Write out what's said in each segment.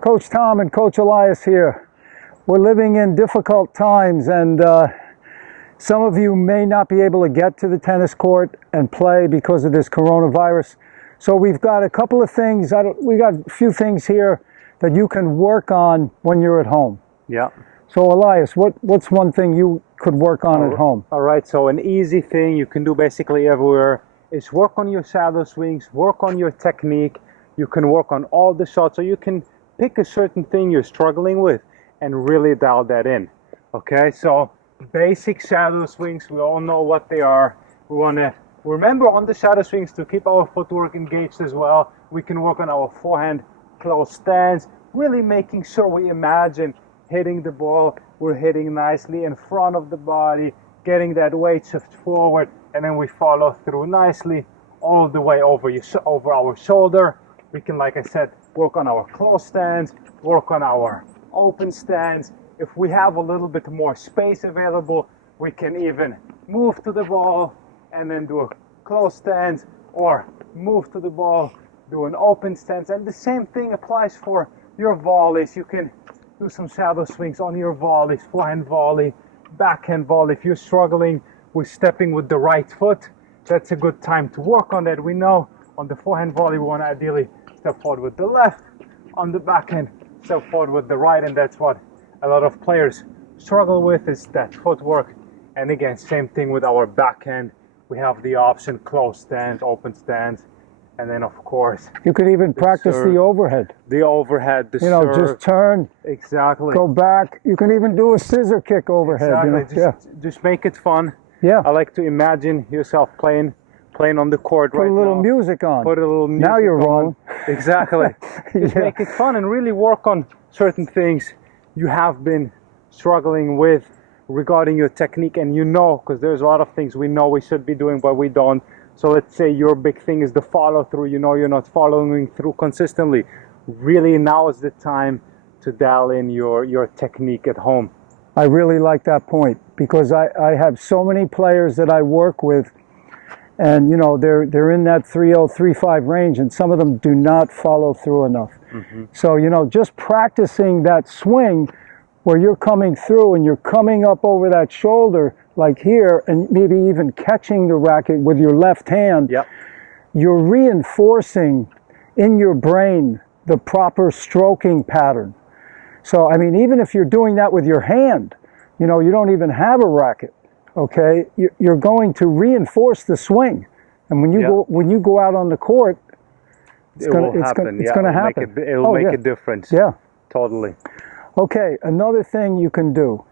Coach Tom and Coach Elias here. We're living in difficult times, and some of you may not be able to get to the tennis court and play because of this coronavirus. So we've got a couple of things, we got a few things here that you can work on when you're at home. Yeah. So Elias, what's one thing you could work on at home? All right, so an easy thing you can do basically everywhere is work on your shadow swings, work on your technique. You can work on all the shots, so you can pick a certain thing you're struggling with and really dial that in. Okay, so basic shadow swings, we all know what they are. We want to remember on the shadow swings to keep our footwork engaged as well. We can work on our forehand close stance, really making sure we imagine hitting the ball, we're hitting nicely in front of the body, getting that weight shift forward, and then we follow through nicely all the way over our shoulder. We can, like I said, work on our close stance, work on our open stance. If we have a little bit more space available, we can even move to the ball and then do a close stance, or move to the ball, do an open stance. And the same thing applies for your volleys. You can do some shadow swings on your volleys, forehand volley, backhand volley. If you're struggling with stepping with the right foot, that's a good time to work on that. We know on the forehand volley, we want to ideally step forward with the left. On the backhand, step forward with the right, and that's what a lot of players struggle with, is that footwork. And again, same thing with our backhand. We have the option close stance, open stance, and then of course you could even practice serve, the overhead. The overhead, the serve. Just turn. Exactly. Go back. You can even do a scissor kick overhead. Exactly. Just make it fun. Yeah. I like to imagine yourself playing on the court right now. Put a little music on. Put a little music on. Now you're wrong. Exactly. Just make it fun and really work on certain things you have been struggling with regarding your technique, and because there's a lot of things we know we should be doing but we don't. So let's say your big thing is the follow through. You're not following through consistently. Really, now is the time to dial in your technique at home. I really like that point, because I have so many players that I work with, and they're in that 3-0, 3-5 range, and some of them do not follow through enough. Mm-hmm. So just practicing that swing where you're coming through and you're coming up over that shoulder like here, and maybe even catching the racket with your left hand. Yep. You're reinforcing in your brain the proper stroking pattern. So, I mean, even if you're doing that with your hand, you don't even have a racket, okay? You're going to reinforce the swing. And when you go out on the court, it's going to happen. It'll make a difference. Yeah. Totally. Okay, another thing you can do,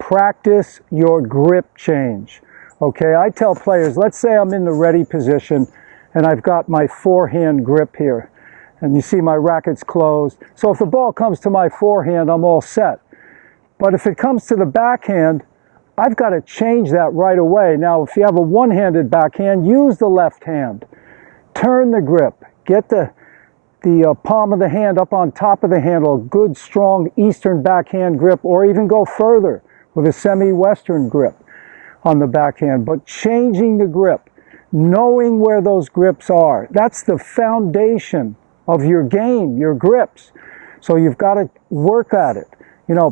practice your grip change. Okay, I tell players, let's say I'm in the ready position and I've got my forehand grip here, and you see my racket's closed. So if the ball comes to my forehand, I'm all set. But if it comes to the backhand, I've got to change that right away. Now, if you have a one-handed backhand, use the left hand. Turn the grip. Get the palm of the hand up on top of the handle, good, strong Eastern backhand grip, or even go further with a semi-Western grip on the backhand. But changing the grip, knowing where those grips are, that's the foundation of your game, your grips. So you've got to work at it.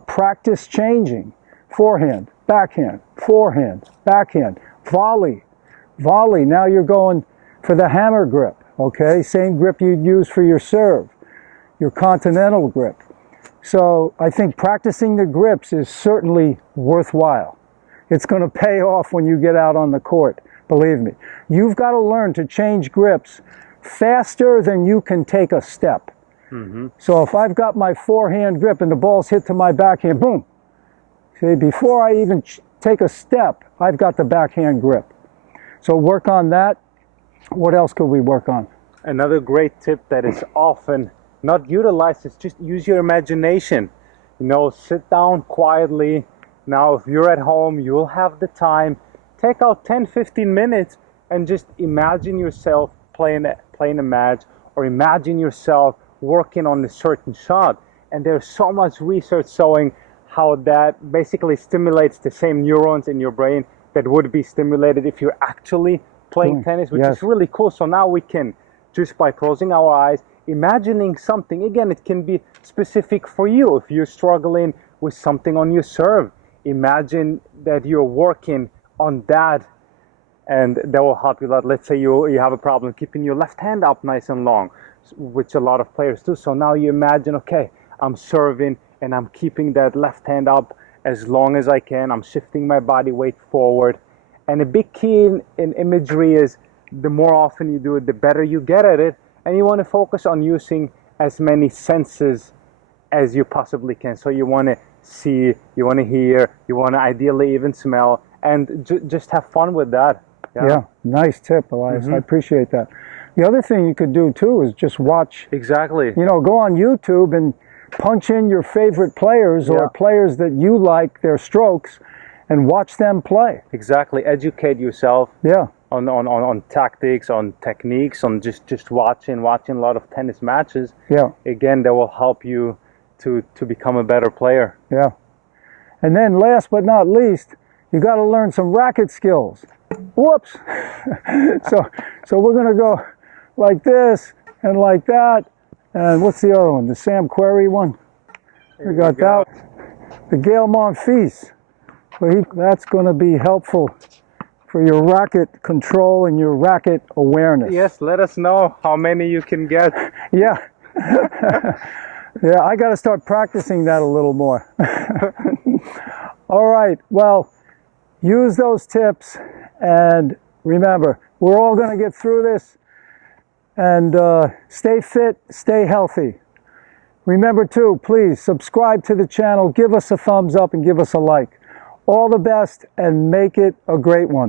Practice changing. Forehand, backhand, volley. Now you're going for the hammer grip. Okay, same grip you'd use for your serve, your continental grip. So I think practicing the grips is certainly worthwhile. It's going to pay off when you get out on the court, believe me. You've got to learn to change grips faster than you can take a step. Mm-hmm. So if I've got my forehand grip and the ball's hit to my backhand, boom. See, before I even take a step, I've got the backhand grip. So work on that. What else could we work on? Another great tip that is often not utilized is just use your imagination. Sit down quietly. Now, if you're at home, you'll have the time. Take out 10-15 minutes and just imagine yourself playing a match, or imagine yourself working on a certain shot. And there's so much research showing how that basically stimulates the same neurons in your brain that would be stimulated if you're actually playing tennis, which is really cool. So now we can, just by closing our eyes, imagining something. Again, it can be specific for you. If you're struggling with something on your serve, imagine that you're working on that, and that will help you a lot. Let's say you have a problem keeping your left hand up nice and long, which a lot of players do. So now you imagine, okay, I'm serving and I'm keeping that left hand up as long as I can. I'm shifting my body weight forward. And a big key in imagery is the more often you do it, the better you get at it. And you want to focus on using as many senses as you possibly can. So you want to see, you want to hear, you want to ideally even smell, and just have fun with that. Yeah, nice tip, Elias. I appreciate that. The other thing you could do too is just watch. Exactly. You know, go on YouTube and punch in your favorite players or players that you like, their strokes, and watch them play. Exactly. Educate yourself. Yeah. On tactics, on techniques, on just watching a lot of tennis matches. Yeah. Again, that will help you to become a better player. Yeah. And then last but not least, you got to learn some racket skills. Whoops. so we're going to go like this and like that. And what's the other one? The Sam Querrey one? We got that. The Gael Monfils. So that's going to be helpful for your racket control and your racket awareness. Yes, let us know how many you can get. Yeah. Yeah, I got to start practicing that a little more. All right, well, use those tips, and remember, we're all going to get through this, and stay fit, stay healthy. Remember too, please subscribe to the channel, give us a thumbs up, and give us a like. All the best, and make it a great one.